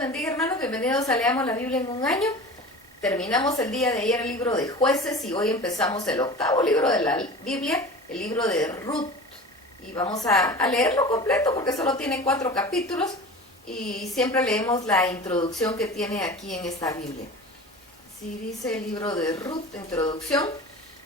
bendiga, hermanos. Bienvenidos a Leamos la Biblia en un año. Terminamos el día de ayer el libro de Jueces y hoy empezamos el octavo libro de la Biblia, el libro de Ruth. Y vamos a leerlo completo porque solo tiene 4 capítulos y siempre leemos la introducción que tiene aquí en esta Biblia. Así dice el libro de Ruth, introducción.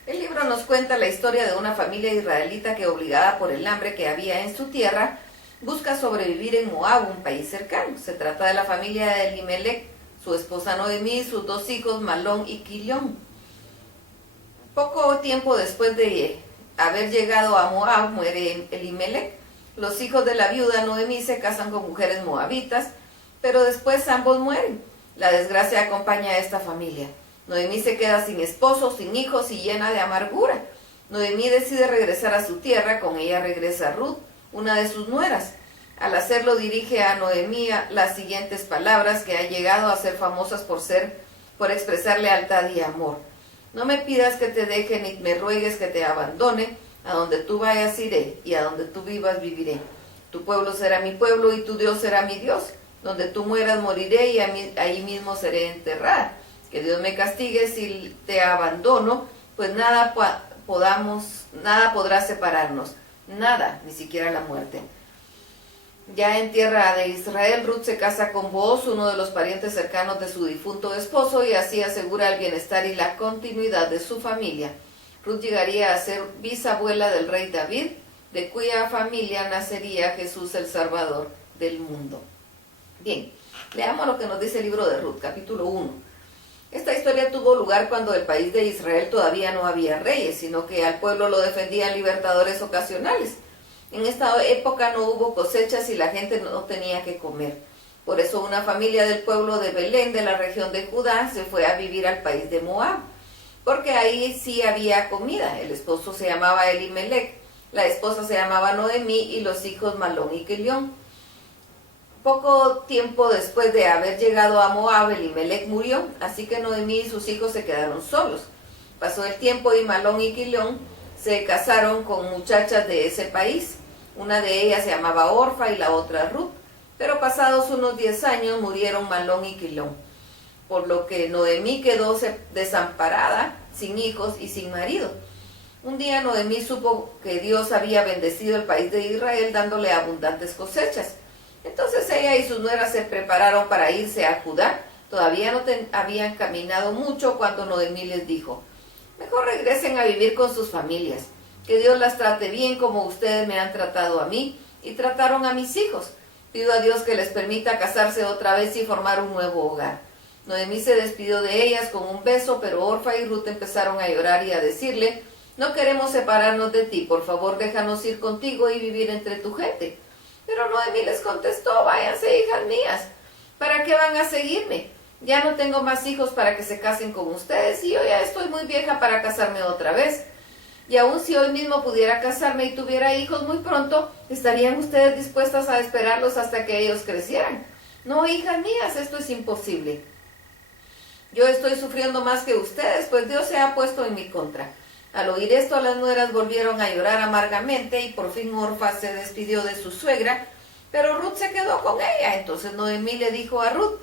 El libro nos cuenta la historia de una familia israelita que, obligada por el hambre que había en su tierra, busca sobrevivir en Moab, un país cercano. Se trata de la familia de Elimelech, su esposa Noemí, sus 2 hijos Malón y Quilión. Poco tiempo después de haber llegado a Moab, muere Elimelech. Los hijos de la viuda Noemí se casan con mujeres moabitas, pero después ambos mueren. La desgracia acompaña a esta familia. Noemí se queda sin esposo, sin hijos y llena de amargura. Noemí decide regresar a su tierra, con ella regresa Ruth, una de sus nueras. Al hacerlo dirige a Noemí las siguientes palabras que han llegado a ser famosas por expresar lealtad y amor. No me pidas que te deje ni me ruegues que te abandone, a donde tú vayas iré y a donde tú vivas viviré. Tu pueblo será mi pueblo y tu Dios será mi Dios. Donde tú mueras moriré y ahí mismo seré enterrada. Que Dios me castigue si te abandono, pues nada podrá separarnos. Nada, ni siquiera la muerte. Ya en tierra de Israel, Ruth se casa con Booz, uno de los parientes cercanos de su difunto esposo, y así asegura el bienestar y la continuidad de su familia. Ruth llegaría a ser bisabuela del rey David, de cuya familia nacería Jesús el Salvador del mundo. Bien, leamos lo que nos dice el libro de Ruth, capítulo 1. Esta historia tuvo lugar cuando el país de Israel todavía no había reyes, sino que al pueblo lo defendían libertadores ocasionales. En esta época no hubo cosechas y la gente no tenía que comer. Por eso una familia del pueblo de Belén, de la región de Judá, se fue a vivir al país de Moab, porque ahí sí había comida. El esposo se llamaba Elimelech, la esposa se llamaba Noemí y los hijos Malón y Quilión. Poco tiempo después de haber llegado a Moab, Elimelech murió, así que Noemí y sus hijos se quedaron solos. Pasó el tiempo y Malón y Quilión se casaron con muchachas de ese país. Una de ellas se llamaba Orfa y la otra Ruth, pero pasados unos 10 años murieron Malón y Quilión, por lo que Noemí quedó desamparada, sin hijos y sin marido. Un día Noemí supo que Dios había bendecido el país de Israel dándole abundantes cosechas. Entonces ella y sus nueras se prepararon para irse a Judá. Todavía no habían caminado mucho cuando Noemí les dijo: mejor regresen a vivir con sus familias, que Dios las trate bien como ustedes me han tratado a mí y trataron a mis hijos. Pido a Dios que les permita casarse otra vez y formar un nuevo hogar. Noemí se despidió de ellas con un beso, pero Orfa y Ruth empezaron a llorar y a decirle: no queremos separarnos de ti, por favor déjanos ir contigo y vivir entre tu gente. Pero Noemí les contestó: váyanse, hijas mías, ¿para qué van a seguirme? Ya no tengo más hijos para que se casen con ustedes y yo ya estoy muy vieja para casarme otra vez. Y aun si hoy mismo pudiera casarme y tuviera hijos muy pronto, ¿estarían ustedes dispuestas a esperarlos hasta que ellos crecieran? No, hijas mías, esto es imposible. Yo estoy sufriendo más que ustedes, pues Dios se ha puesto en mi contra. Al oír esto, las nueras volvieron a llorar amargamente y por fin Orfa se despidió de su suegra, pero Ruth se quedó con ella. Entonces Noemí le dijo a Ruth: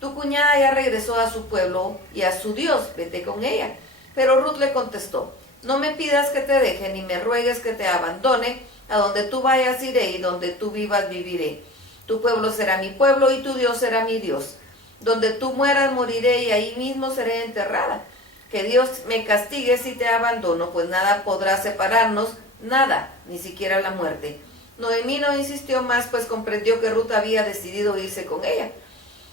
tu cuñada ya regresó a su pueblo y a su Dios, vete con ella. Pero Ruth le contestó: no me pidas que te deje, ni me ruegues que te abandone, a donde tú vayas iré y donde tú vivas viviré. Tu pueblo será mi pueblo y tu Dios será mi Dios. Donde tú mueras moriré y ahí mismo seré enterrada. Que Dios me castigue si te abandono, pues nada podrá separarnos, nada, ni siquiera la muerte. Noemí no insistió más, pues comprendió que Ruth había decidido irse con ella.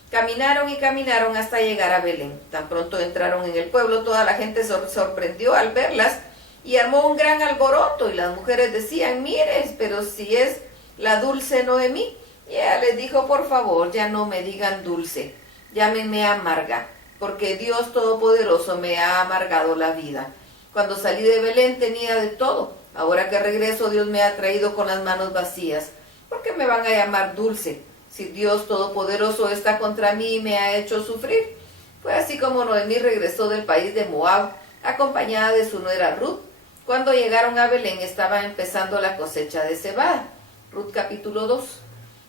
Caminaron y caminaron hasta llegar a Belén. Tan pronto entraron en el pueblo, toda la gente se sorprendió al verlas y armó un gran alboroto, y las mujeres decían: mire, pero si es la dulce Noemí. Y ella les dijo: por favor, ya no me digan dulce, llámenme amarga, porque Dios Todopoderoso me ha amargado la vida. Cuando salí de Belén tenía de todo. Ahora que regreso, Dios me ha traído con las manos vacías. ¿Por qué me van a llamar dulce, si Dios Todopoderoso está contra mí y me ha hecho sufrir? Fue así como Noemí regresó del país de Moab, acompañada de su nuera Ruth. Cuando llegaron a Belén estaba empezando la cosecha de cebada. Ruth capítulo 2.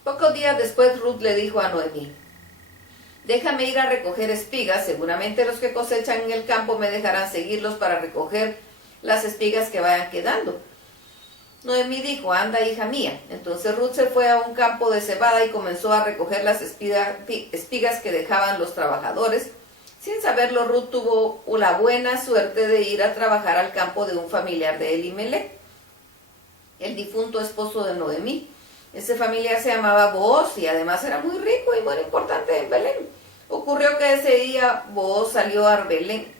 Pocos días después Ruth le dijo a Noemí: déjame ir a recoger espigas, seguramente los que cosechan en el campo me dejarán seguirlos para recoger las espigas que vayan quedando. Noemí dijo, anda hija mía. Entonces Ruth se fue a un campo de cebada y comenzó a recoger las espigas que dejaban los trabajadores. Sin saberlo, Ruth tuvo la buena suerte de ir a trabajar al campo de un familiar de Elimelech, el difunto esposo de Noemí. Ese familiar se llamaba Booz y además era muy rico y muy importante en Belén. Ocurrió que ese día Booz salió a Belén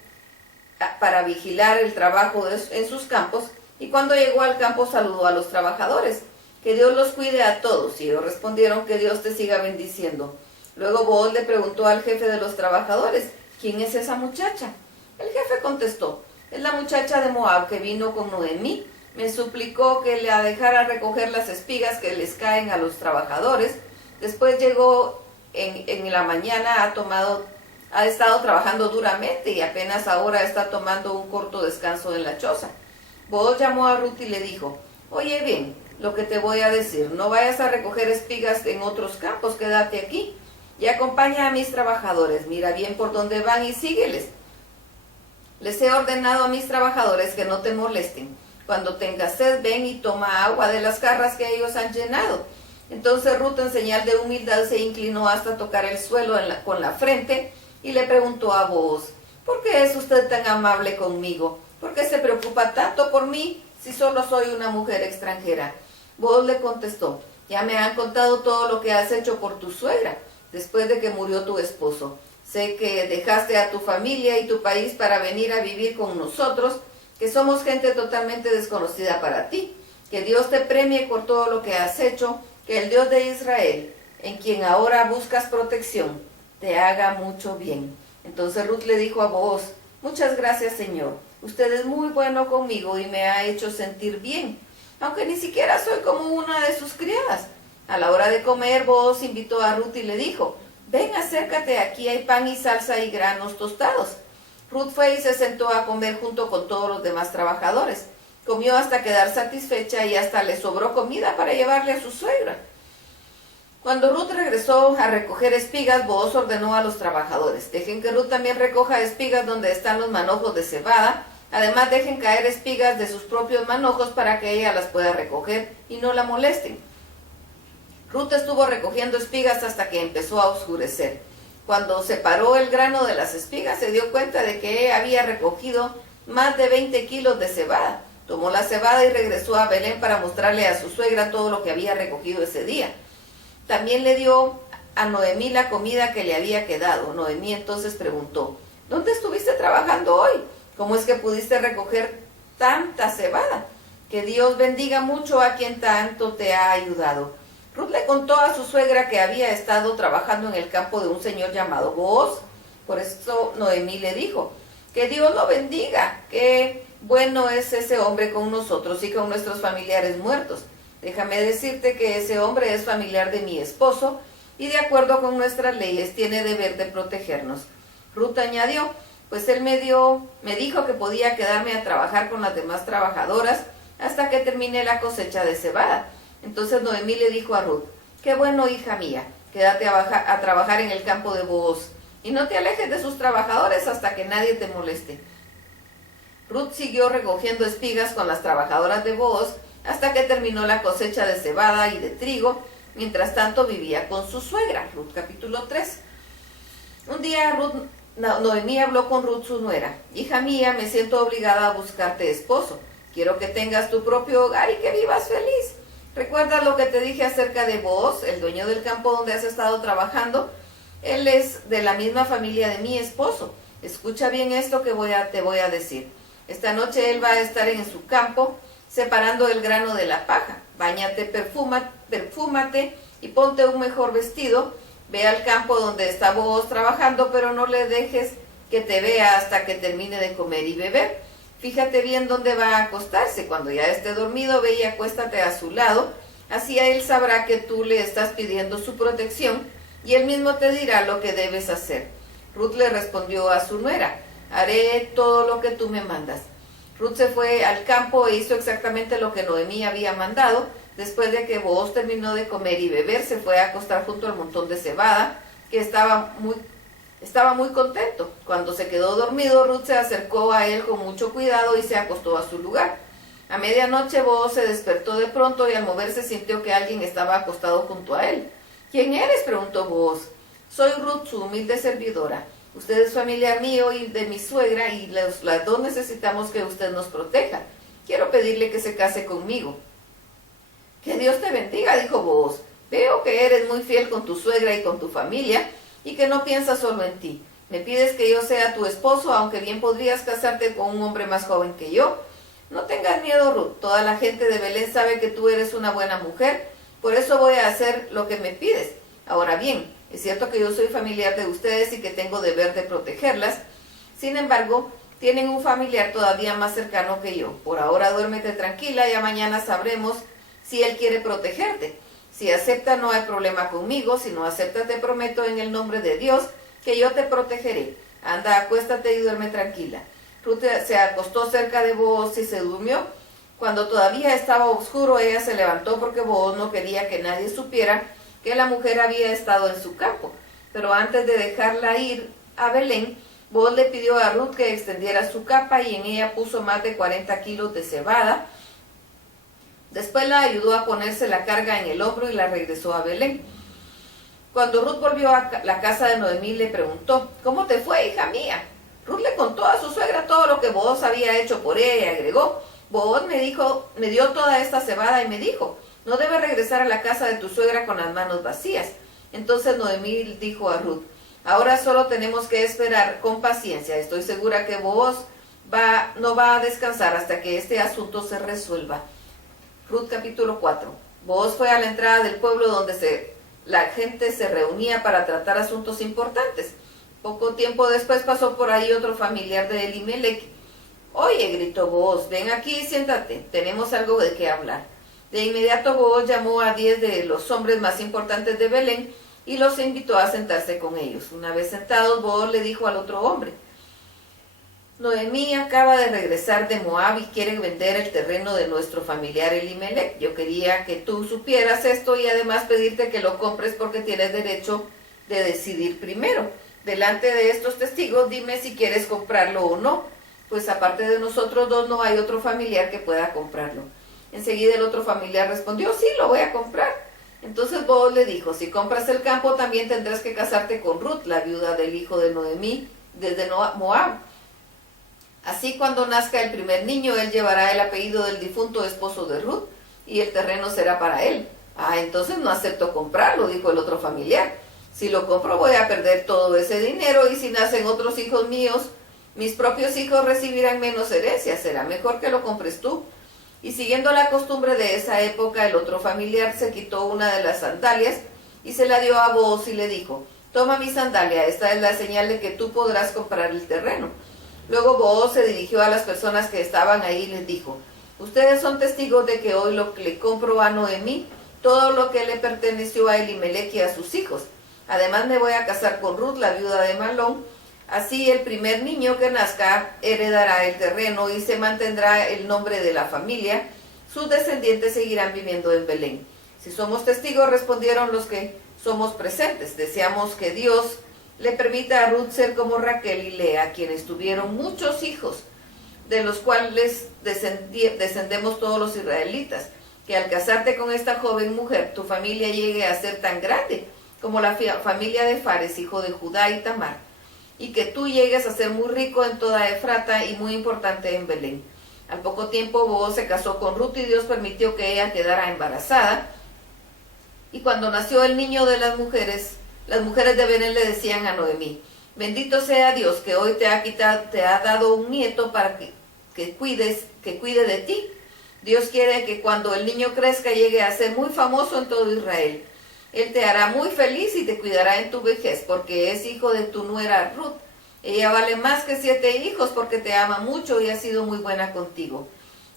para vigilar el trabajo en sus campos, y cuando llegó al campo saludó a los trabajadores. Que Dios los cuide a todos. Y ellos respondieron, que Dios te siga bendiciendo. Luego Booz le preguntó al jefe de los trabajadores, ¿quién es esa muchacha? El jefe contestó, es la muchacha de Moab que vino con Noemí. Me suplicó que la dejara recoger las espigas que les caen a los trabajadores. Después llegó en la mañana, ha estado trabajando duramente y apenas ahora está tomando un corto descanso en la choza. Booz llamó a Ruth y le dijo, oye bien, lo que te voy a decir, no vayas a recoger espigas en otros campos, quédate aquí y acompaña a mis trabajadores, mira bien por dónde van y sígueles. Les he ordenado a mis trabajadores que no te molesten. Cuando tengas sed, ven y toma agua de las jarras que ellos han llenado. Entonces Ruth, en señal de humildad, se inclinó hasta tocar el suelo con la frente y le preguntó a Booz, ¿por qué es usted tan amable conmigo? ¿Por qué se preocupa tanto por mí si solo soy una mujer extranjera? Booz le contestó, ya me han contado todo lo que has hecho por tu suegra después de que murió tu esposo. Sé que dejaste a tu familia y tu país para venir a vivir con nosotros, que somos gente totalmente desconocida para ti. Que Dios te premie por todo lo que has hecho, que el Dios de Israel, en quien ahora buscas protección, te haga mucho bien. Entonces Ruth le dijo a Booz, muchas gracias, Señor. Usted es muy bueno conmigo y me ha hecho sentir bien, aunque ni siquiera soy como una de sus criadas. A la hora de comer, Booz invitó a Ruth y le dijo, ven, acércate, aquí hay pan y salsa y granos tostados. Ruth fue y se sentó a comer junto con todos los demás trabajadores. Comió hasta quedar satisfecha y hasta le sobró comida para llevarle a su suegra. Cuando Ruth regresó a recoger espigas, Booz ordenó a los trabajadores, dejen que Ruth también recoja espigas donde están los manojos de cebada. Además, dejen caer espigas de sus propios manojos para que ella las pueda recoger y no la molesten. Ruth estuvo recogiendo espigas hasta que empezó a oscurecer. Cuando separó el grano de las espigas, se dio cuenta de que había recogido más de 20 kilos de cebada. Tomó la cebada y regresó a Belén para mostrarle a su suegra todo lo que había recogido ese día. También le dio a Noemí la comida que le había quedado. Noemí entonces preguntó, ¿dónde estuviste trabajando hoy? ¿Cómo es que pudiste recoger tanta cebada? Que Dios bendiga mucho a quien tanto te ha ayudado. Ruth le contó a su suegra que había estado trabajando en el campo de un señor llamado Booz. Por eso Noemí le dijo, que Dios lo bendiga, qué bueno es ese hombre con nosotros y con nuestros familiares muertos. Déjame decirte que ese hombre es familiar de mi esposo y de acuerdo con nuestras leyes tiene deber de protegernos. Ruth añadió, pues él me dijo que podía quedarme a trabajar con las demás trabajadoras hasta que termine la cosecha de cebada. Entonces Noemí le dijo a Ruth, qué bueno, hija mía, quédate a trabajar en el campo de Booz y no te alejes de sus trabajadores hasta que nadie te moleste. Ruth siguió recogiendo espigas con las trabajadoras de Booz hasta que terminó la cosecha de cebada y de trigo. Mientras tanto vivía con su suegra. Ruth capítulo 3. Un día Noemí habló con Ruth, su nuera. Hija mía, me siento obligada a buscarte esposo. Quiero que tengas tu propio hogar y que vivas feliz. ¿Recuerdas lo que te dije acerca de Booz, el dueño del campo donde has estado trabajando? Él es de la misma familia de mi esposo. Escucha bien esto que te voy a decir. Esta noche él va a estar en su campo separando el grano de la paja. Báñate, perfúmate y ponte un mejor vestido. Ve al campo donde está Booz trabajando, pero no le dejes que te vea hasta que termine de comer y beber. Fíjate bien dónde va a acostarse. Cuando ya esté dormido, ve y acuéstate a su lado. Así él sabrá que tú le estás pidiendo su protección y él mismo te dirá lo que debes hacer. Ruth le respondió a su nuera, haré todo lo que tú me mandas. Ruth se fue al campo e hizo exactamente lo que Noemí había mandado. Después de que Booz terminó de comer y beber, se fue a acostar junto al montón de cebada que estaba muy contento. Cuando se quedó dormido, Ruth se acercó a él con mucho cuidado y se acostó a su lugar. A medianoche Booz se despertó de pronto y al moverse sintió que alguien estaba acostado junto a él. ¿Quién eres?, preguntó Booz. Soy Ruth, su humilde servidora. Usted es familiar mío y de mi suegra y las dos necesitamos que usted nos proteja. Quiero pedirle que se case conmigo. Que Dios te bendiga, dijo Booz. Veo que eres muy fiel con tu suegra y con tu familia y que no piensas solo en ti. Me pides que yo sea tu esposo, aunque bien podrías casarte con un hombre más joven que yo. No tengas miedo, Ruth. Toda la gente de Belén sabe que tú eres una buena mujer. Por eso voy a hacer lo que me pides. Ahora bien, es cierto que yo soy familiar de ustedes y que tengo deber de protegerlas. Sin embargo, tienen un familiar todavía más cercano que yo. Por ahora duérmete tranquila, ya mañana sabremos si él quiere protegerte. Si acepta, no hay problema conmigo. Si no acepta, te prometo en el nombre de Dios que yo te protegeré. Anda, acuéstate y duerme tranquila. Ruth se acostó cerca de Booz y se durmió. Cuando todavía estaba oscuro, ella se levantó porque Booz no quería que nadie supiera que la mujer había estado en su campo. Pero antes de dejarla ir a Belén, Booz le pidió a Ruth que extendiera su capa y en ella puso más de 40 kilos de cebada. Después la ayudó a ponerse la carga en el hombro y la regresó a Belén. Cuando Ruth volvió a la casa de Noemí, le preguntó: ¿Cómo te fue, hija mía? Ruth le contó a su suegra todo lo que Booz había hecho por ella y agregó: Booz me dio toda esta cebada y me dijo: no debes regresar a la casa de tu suegra con las manos vacías. Entonces Noemí dijo a Ruth: ahora solo tenemos que esperar con paciencia. Estoy segura que Booz no va a descansar hasta que este asunto se resuelva. Ruth capítulo 4. Booz fue a la entrada del pueblo donde la gente se reunía para tratar asuntos importantes. Poco tiempo después pasó por ahí otro familiar de Elimelech. Oye, gritó Booz, ven aquí y siéntate, tenemos algo de qué hablar. De inmediato Booz llamó a 10 de los hombres más importantes de Belén y los invitó a sentarse con ellos. Una vez sentados, Booz le dijo al otro hombre: Noemí acaba de regresar de Moab y quiere vender el terreno de nuestro familiar Elimelech. Yo quería que tú supieras esto y además pedirte que lo compres porque tienes derecho de decidir primero. Delante de estos testigos, dime si quieres comprarlo o no, pues aparte de nosotros dos no hay otro familiar que pueda comprarlo. Enseguida el otro familiar respondió: sí, lo voy a comprar. Entonces Booz le dijo: si compras el campo, también tendrás que casarte con Ruth, la viuda del hijo de Noemí, desde Moab. Así, cuando nazca el primer niño, él llevará el apellido del difunto esposo de Ruth, y el terreno será para él. Entonces no acepto comprarlo, dijo el otro familiar. Si lo compro, voy a perder todo ese dinero, y si nacen otros hijos míos, mis propios hijos recibirán menos herencia. Será mejor que lo compres tú. Y siguiendo la costumbre de esa época, el otro familiar se quitó una de las sandalias y se la dio a Booz y le dijo: toma mi sandalia, esta es la señal de que tú podrás comprar el terreno. Luego Booz se dirigió a las personas que estaban ahí y les dijo: ustedes son testigos de que hoy lo que le compro a Noemí, todo lo que le perteneció a Elimelech y a sus hijos. Además me voy a casar con Ruth, la viuda de Malón. Así el primer niño que nazca heredará el terreno y se mantendrá el nombre de la familia. Sus descendientes seguirán viviendo en Belén. Si somos testigos, respondieron los que somos presentes. Deseamos que Dios le permita a Ruth ser como Raquel y Lea, quienes tuvieron muchos hijos, de los cuales descendemos todos los israelitas. Que al casarte con esta joven mujer, tu familia llegue a ser tan grande como la familia de Fares, hijo de Judá y Tamar, y que tú llegues a ser muy rico en toda Efrata y muy importante en Belén. Al poco tiempo Booz se casó con Ruth y Dios permitió que ella quedara embarazada. Y cuando nació el niño de las mujeres de Belén le decían a Noemí: bendito sea Dios que hoy te ha dado un nieto para que cuide de ti. Dios quiere que cuando el niño crezca llegue a ser muy famoso en todo Israel. Él te hará muy feliz y te cuidará en tu vejez, porque es hijo de tu nuera Ruth. Ella vale más que 7 hijos porque te ama mucho y ha sido muy buena contigo.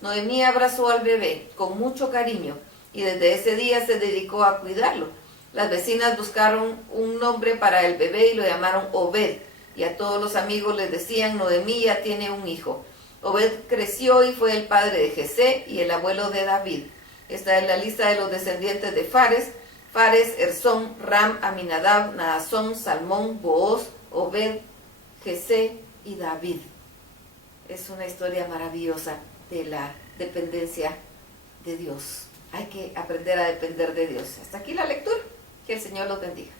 Noemí abrazó al bebé con mucho cariño y desde ese día se dedicó a cuidarlo. Las vecinas buscaron un nombre para el bebé y lo llamaron Obed, y a todos los amigos les decían: Noemí ya tiene un hijo. Obed creció y fue el padre de Jesé y el abuelo de David. Esta es la lista de los descendientes de Fares. Fares, Erzón, Ram, Aminadab, Naasón, Salmón, Booz, Obed, Jesé y David. Es una historia maravillosa de la dependencia de Dios. Hay que aprender a depender de Dios. Hasta aquí la lectura. Que el Señor los bendiga.